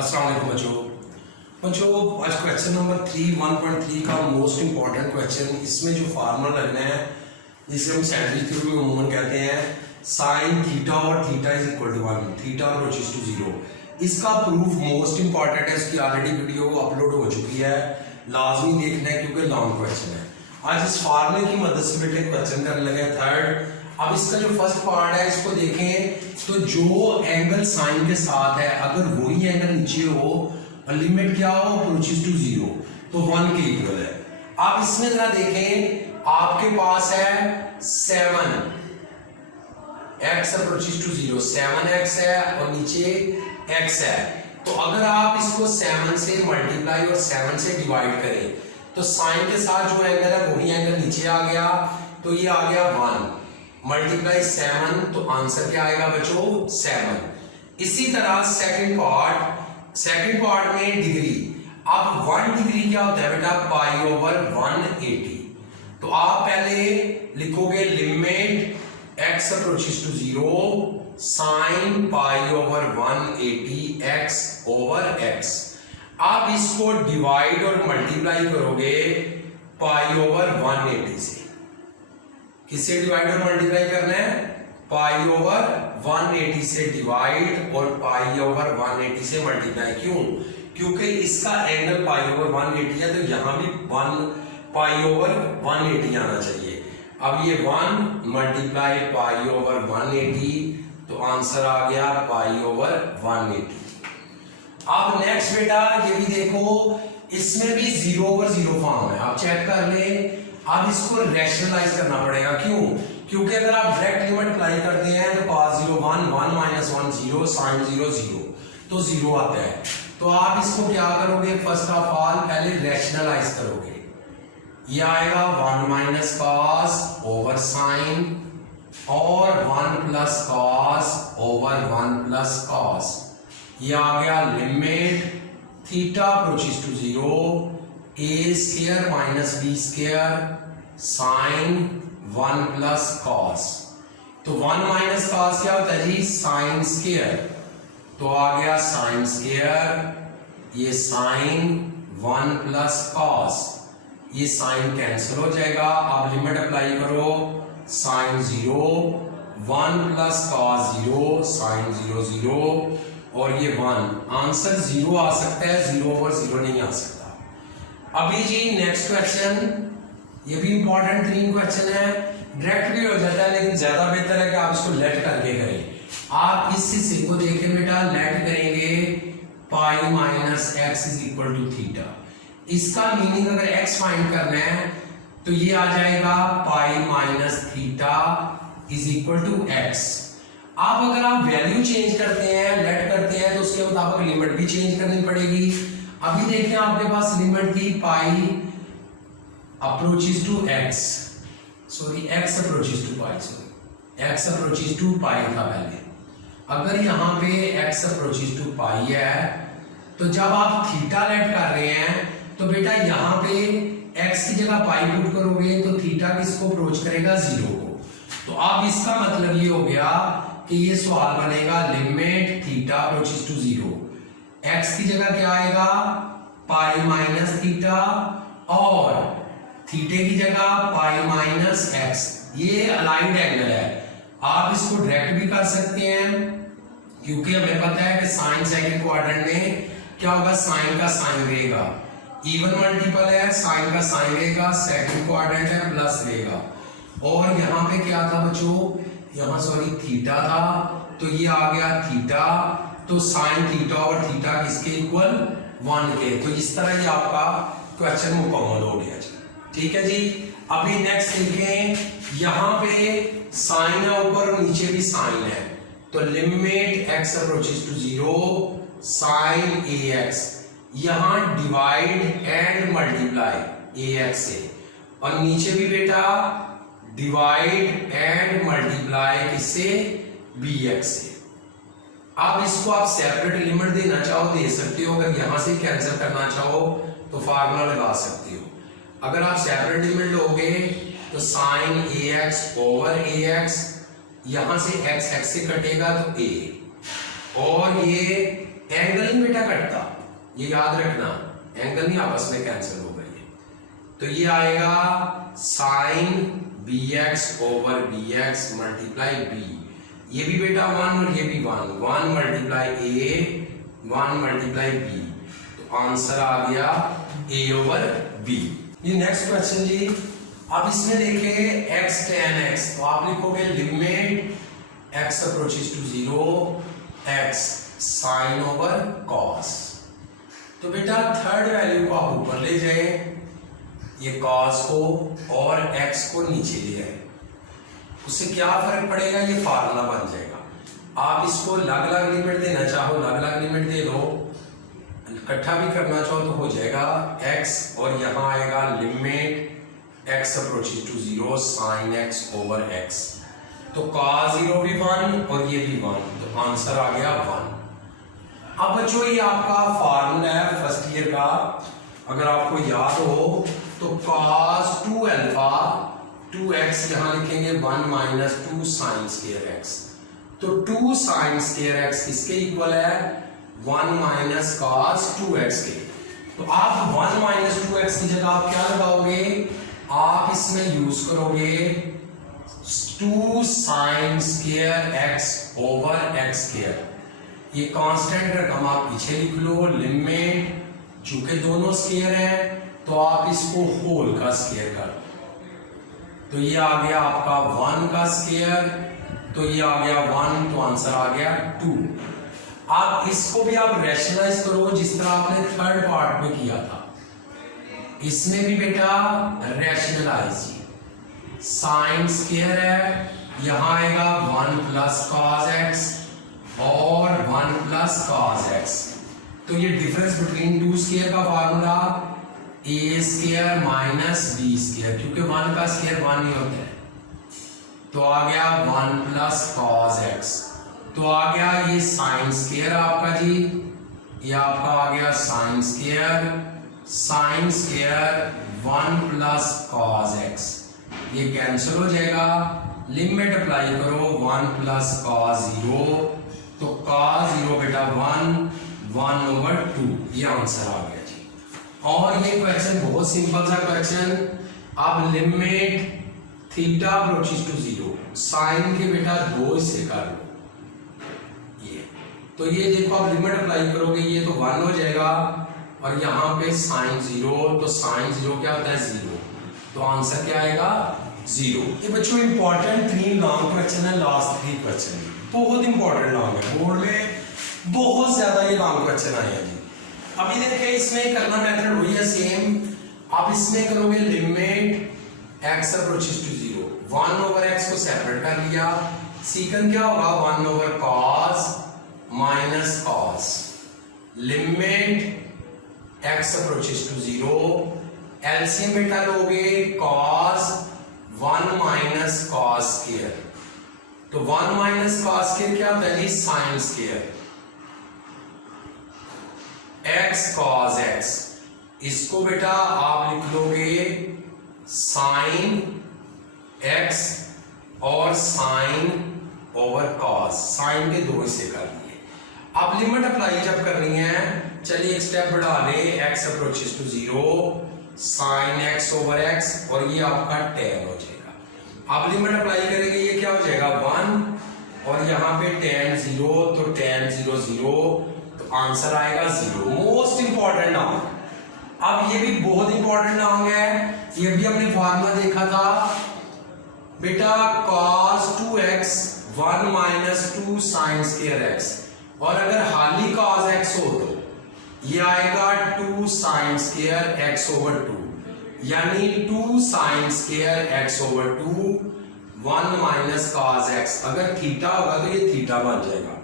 अस्सलाम वालेकुम बच्चों आज क्वेश्चन नंबर 1.3 का मोस्ट इंपॉर्टेंट क्वेश्चन। इसमें जो फार्मूला लगना है जिसे हम सैंडविच थ्योरम में अमूमन कहते हैं साइन थीटा और theta is equal to 1, theta approaches to 0। इसका प्रूफ मोस्ट इंपॉर्टेंट है, इसकी ऑलरेडी वीडियो अपलोड हो चुकी है, लाजमी देखना है क्योंकि लॉन्ग क्वेश्चन है। आज इस फार्मूले की मदद से बेटे क्वेश्चन करने लगे थर्ड। अब इसका जो फर्स्ट पार्ट है इसको देखें तो जो एंगल साइन के साथ है अगर वही एंगल नीचे हो और लिमिट क्या हो अप्रोचेस टू 0 तो 1 के इक्वल है। आप इसमें जरा देखें, आपके पास है 7 x अप्रोचेस टू 0, 7x है और नीचे x है। तो अगर आप इसको 7 से मल्टीप्लाई और 7 से डिवाइड करें तो साइन के साथ जो एंगल है वही एंगल नीचे आ गया, तो ये आ गया 1 मल्टीप्लाई 7, तो आंसर क्या आएगा बच्चों 7। इसी तरह सेकंड पार्ट में डिग्री। अब 1 डिग्री क्या होता है बेटा पाई ओवर 180। तो आप पहले लिखोगे limit x approaches to 0 sine pi over 180 x over x। आप इसको डिवाइड और मल्टीप्लाई करोगे पाई ओवर 180 से। किससे डिवाइड और मल्टीप्लाई करना है? पाई ओवर 180 से डिवाइड और पाई ओवर 180 से मल्टीप्लाई। क्यों? क्योंकि इसका एंगल पाई ओवर 180 है तो यहां भी 1 पाई ओवर 180 आना चाहिए। अब ये 1 मल्टीप्लाई पाई ओवर 180 तो आंसर आ गया पाई ओवर 180। अब नेक्स्ट बेटा ये भी देखो, इसमें भी 0 ओवर 0 फॉर्म है, आप चेक कर ले। अब इसको रैशनलाइज करना पड़ेगा। क्यों? क्योंकि अगर आप डायरेक्ट मल्टीप्लाई करते हैं तो cos 0 1, 1 माइनस 1 0, sin 0 0, तो 0 आता है। तो आप इसको क्या करोगे? फर्स्ट ऑफ ऑल पहले रैशनलाइज करोगे। ये आएगा 1 माइनस कॉस ओवर साइन और 1 plus cos over 1 plus cos. ये आ गया limit theta approaches to 0 a square minus b square sine 1 plus cos. तो 1 माइनस कॉस क्या होता है जी? Sine square. तो आ गया साइन स्क्वायर, ये साइन 1 प्लस कॉस, ये साइन कैंसिल हो जाएगा। आप लिमिट अप्लाई करो साइन 0 1 प्लस कॉस 0 साइन 0 0 और ये 1। आंसर 0 आ सकता है, 0 ओवर 0 नहीं आ सकता। अभी जी नेक्स्ट क्वेश्चन, ये भी इंपॉर्टेंट 3 क्वेश्चन है, डायरेक्ट भी हो जाता है लेकिन ज्यादा बेहतर है कि आप इसको लेट करके करें। आप इस हिस्से को देखें बेटा, लेट करेंगे pi minus x is equal to theta. इसका मीनिंग अगर x फाइंड करना है तो ये आ जाएगा pi minus theta is equal to x। आप अगर आप वैल्यू चेंज करते हैं, लेट करते हैं, तो उसके मुताबिक लिमिट भी चेंज करनी पड़ेगी। अभी देखिए आपके पास लिमिट थी pi approaches to x, sorry x approaches to pi, sorry x approaches to pi था पहले। अगर यहाँ पे x अप्रोचेस टू पाई है तो जब आप थीटा लेट कर रहे हैं तो बेटा यहाँ पे x की जगह पाई पुट करोगे तो थीटा किसको अप्रोच करेगा? 0 को। तो अब इसका मतलब ये हो गया कि ये सवाल बनेगा limit theta approaches to 0, x की जगह क्या आएगा? पाई माइनस थीटा और थीटे की जगह पाई माइनस x। ये अलाइंड एंगल है, आप इसको डायरेक्ट भी कर सकते हैं क्योंकि हमें पता है कि साइन सेकंड क्वाड्रेंट में क्या होगा? साइन का साइन रहेगा, इवन मल्टीपल है, साइन का साइन रहेगा, सेकंड क्वाड्रेंट है प्लस रहेगा। और यहाँ पे क्या था बच्चों? यहाँ सॉरी थीटा था, तो ये आ गया थीटा, तो साइन थीटा और थीटा किसके इक्वल? 1 के। तो इस तरह ये आपका क्वेश्चन मुकम्मल हो गया जी। ठीक है जी। अभी नेक्स्ट देखें, यहाँ पे साइन है ऊपर और नीचे भी साइन है, तो limit x approaches to 0 sine ax। यहाँ डिवाइड एंड मल्टीप्लाई ax से, और नीचे भी बेटा डिवाइड एंड मल्टीप्लाई किससे? bx से। अब इसको आप सेपरेट लिमिट देना चाहो दे सकते हो, अगर यहां से कैंसिल करना चाहो तो फार्मूला लगा सकते हो। अगर आप सेपरेट लिमिट लोगे तो साइन ax ओवर ax, यहां से x से कटेगा तो a, और ये एंगल नहीं बेटा कटता, ये याद रखना, एंगल नहीं आपस में कैंसिल होगा ये। तो ये आएगा sine bx over bx multiply b, ये भी बेटा 1 और ये भी 1, 1 मल्टीप्लाई a 1 मल्टीप्लाई b, तो आंसर आ गया a ओवर b। ये नेक्स्ट क्वेश्चन जी, अब इसमें देखें x tan x, तो आप लिखोगे limit x approaches to 0 x sine over cos। तो बेटा थर्ड वैल्यू को आप ऊपर ले जाए, ये cos को और x को नीचे ले आए, उससे क्या फर्क पड़ेगा, ये फार्मूला बन जाएगा। आप इसको अलग अलग लिमिट देना चाहो अलग अलग लिमिट दे दो, इकट्ठा भी करना चाहो तो हो जाएगा x, और यहाँ आएगा limit x approaches to 0 sine x over x, तो cos 0 भी 1 और ये भी 1, तो आंसर आ गया 1। अब बच्चों ये आपका फार्मूला है फर्स्ट ईयर का, अगर आपको याद हो तो cos 2 अल्फा 2x यहां लिखेंगे 1 माइनस 2 साइन स्क्वायर x, तो 2 साइन स्क्वायर x किसके इक्वल है, 1 माइनस cos 2x के। तो आप 1 माइनस 2x की जगह आप क्या लगाओगे, आप इसमें यूज करोगे 2 sine square x over x square, ये कांस्टेंट रकम आप पीछे लिख लो, लिमिट चूंकि दोनों स्क्वायर है तो आप इसको होल का स्क्वायर कर, तो ये आ गया आपका 1 का स्क्वायर, तो ये आ गया 1, तो आंसर आ गया 2। आप इसको भी आप रैशनलाइज करो जिस तरह आपने थर्ड पार्ट में किया था, इसमें भी बेटा रैशनलाइज, साइन स्क्वायर है, यहां आएगा 1 प्लस cos x और 1 प्लस cos x, तो ये डिफरेंस बिटवीन 2 स्क्वायर का formula a square minus b square, क्योंकि 1 का स्क्वायर 1 ही होता है, तो आ गया 1 प्लस cos x, तो आ गया ये साइन स्क्वायर आपका जी, ये आपका आ गया sine square 1 plus cos x, ये कैंसिल हो जाएगा, लिमिट अप्लाई करो 1 प्लस cos 0, तो cos 0 बेटा 1 ओवर 2, ये आंसर आ गया जी। और ये क्वेश्चन बहुत सिंपल सा क्वेश्चन, अब limit theta approaches to 0, sine के बेटा 2 हिस्से कर लो, ये तो ये देखो आप लिमिट अप्लाई करोगे ये तो 1 हो जाएगा, और यहाँ पे साइन 0, तो साइन 0 क्या होता है 0, तो आंसर क्या आएगा 0। ये बच्चों इंपॉर्टेंट 3 लॉन्ग क्वेश्चन है, लास्ट 3 क्वेश्चन बहुत इंपॉर्टेंट लॉन्ग है, बोर्ड में बहुत ज्यादा ये लॉन्ग क्वेश्चन आए हैं जी। अभी देखिए इसमें करना मेथड वही है सेम, आप इसमें करोगे limit x approaches to 0, 1 over x को सेपरेट कर लिया, सीकंड क्या होगा 1 over cos minus cos, limit x approaches to 0, LCM बेटा लोगे cos 1 माइनस cos स्क्वायर, तो 1 माइनस cos स्क्वायर क्या होता है जी sine square, x cos x, इसको बेटा आप लिख लोगे साइन x और साइन ओवर cos, साइन के 2 हिस्से कर दिए। अब लिमिट अप्लाई जब करनी है, चलिए एक स्टेप बढ़ा ले, x approaches to 0 sine x over x, और ये आपका tan हो जाएगा। अब लिमिट अप्लाई करेंगे, ये क्या हो जाएगा 1, और यहाँ पे tan 0, तो tan 0 0, तो आंसर आएगा 0। मोस्ट इंपॉर्टेंट नाउन, अब ये भी बहुत इंपॉर्टेंट नाउन है, ये भी हमने फार्मूला देखा था बेटा cos 2x 1 minus 2 sine square x, और अगर हाली cos x हो तो ये आएगा 2 साइन स्क्वायर x ओवर 2, यानी 2 sine square x over 2 1 minus cos x, अगर थीटा होगा तो ये थीटा बन जाएगा।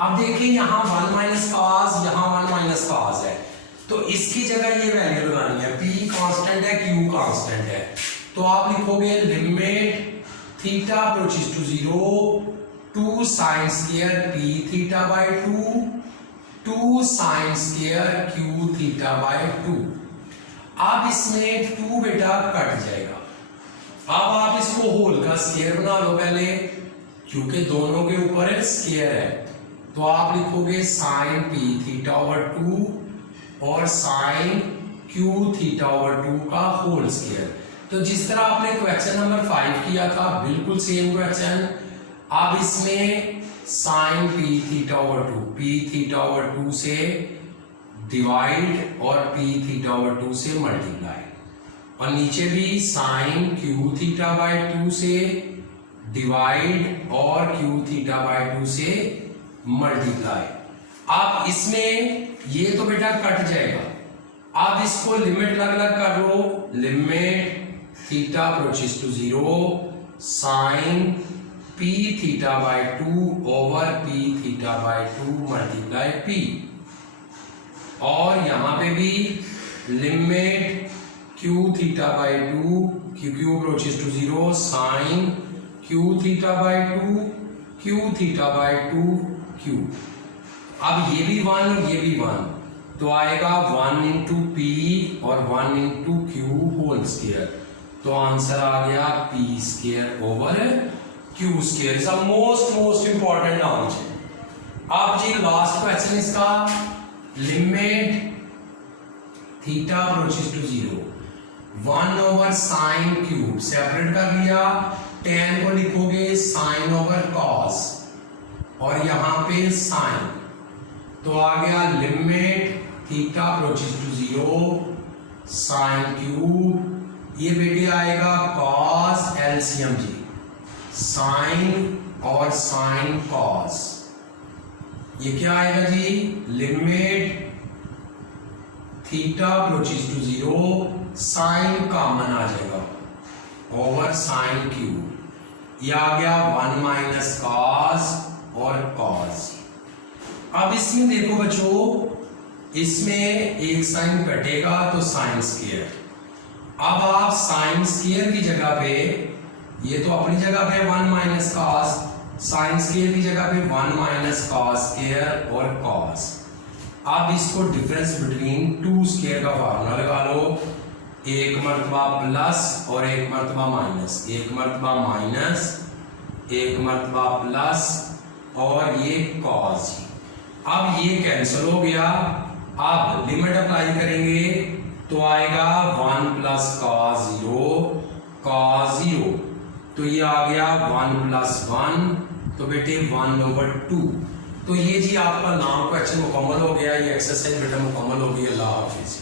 अब देखिए यहाँ 1 माइनस cos, यहाँ 1 माइनस cos है, तो इसकी जगह ये वैल्यू लगानी है, p कांस्टेंट है q कांस्टेंट है, तो आप लिखोगे limit theta approaches to 0 2 sine square p theta by 2 2 sine square q theta by 2। अब इसमें 2 बेटा कट जाएगा, अब आप इसको होल का स्क्वायर बना लो पहले, क्योंकि दोनों के ऊपर स्क्वायर है, तो आप लिखोगे साइन पी थीटा ओवर 2 और साइन क्यू थीटा ओवर 2 का होल स्क्वायर। तो जिस तरह आपने क्वेश्चन नंबर 5 किया था बिल्कुल सेम क्वेश्चन। अब इसमें sine P theta over 2 P theta over 2 से डिवाइड और पी थीटा ओवर 2 से मल्टीप्लाई, और नीचे भी साइन क्यू थीटा बाय 2 से डिवाइड और क्यू थीटा बाय 2 से मल्टीप्लाई। अब इसमें ये तो बेटा कट जाएगा, अब इसको लिमिट अलग अलग कर लो। Limit theta approaches to 0 sine P theta by 2 over p theta by 2 multiply p, और यहां पे भी limit q theta by 2 q approaches to 0 sine q theta by 2 q theta by 2 q. अब ये भी 1 और ये भी 1, तो आएगा 1 इंटू पी और 1 इंटू क्यू होल स्क्वायर। तो आंसर आ गया P square over Q square. Is most important answer. अब जी लास्ट क्वेश्चन इसका, limit theta approaches to 0 1 over sine cube separate कर लिया, tan को लिखोगे साइन ओवर कॉस और यहां पे साइन, तो आ गया limit theta approaches to 0 sine cube, ये बेटे आएगा कॉस एलसीएम जी साइन और साइन कॉस, ये क्या आएगा जी limit theta approaches to 0 sine common आ जाएगा ओवर साइन क्यूब, ये आ गया 1 माइनस कॉस और कॉस। अब इसमें देखो बच्चों, इसमें एक साइन कटेगा तो साइन स्क्वायर। अब आप साइन स्क्वायर की जगह पे, ये तो अपनी जगह पे 1 माइनस कॉस, साइन स्क्वायर की जगह पे 1 माइनस कॉस स्क्वायर और कॉस। अब इसको डिफरेंस बिटवीन 2 स्क्वायर का फार्मूला लगा लो, एक मर्तबा प्लस और एक मर्तबा माइनस, एक मर्तबा माइनस एक मर्तबा प्लस और ये कॉस। अब ये कैंसिल हो गया, अब लिमिट अप्लाई करेंगे तो आएगा 1 प्लस कॉस 0 कॉस 0, तो ये आ गया 1 प्लस 1, तो बेटे 1 ओवर 2। तो ये जी आपका नाम क्वेश्चन मुकम्मल हो गया, ये एक्सरसाइज बेटा मुकम्मल हो गई। अल्लाह हाफिज।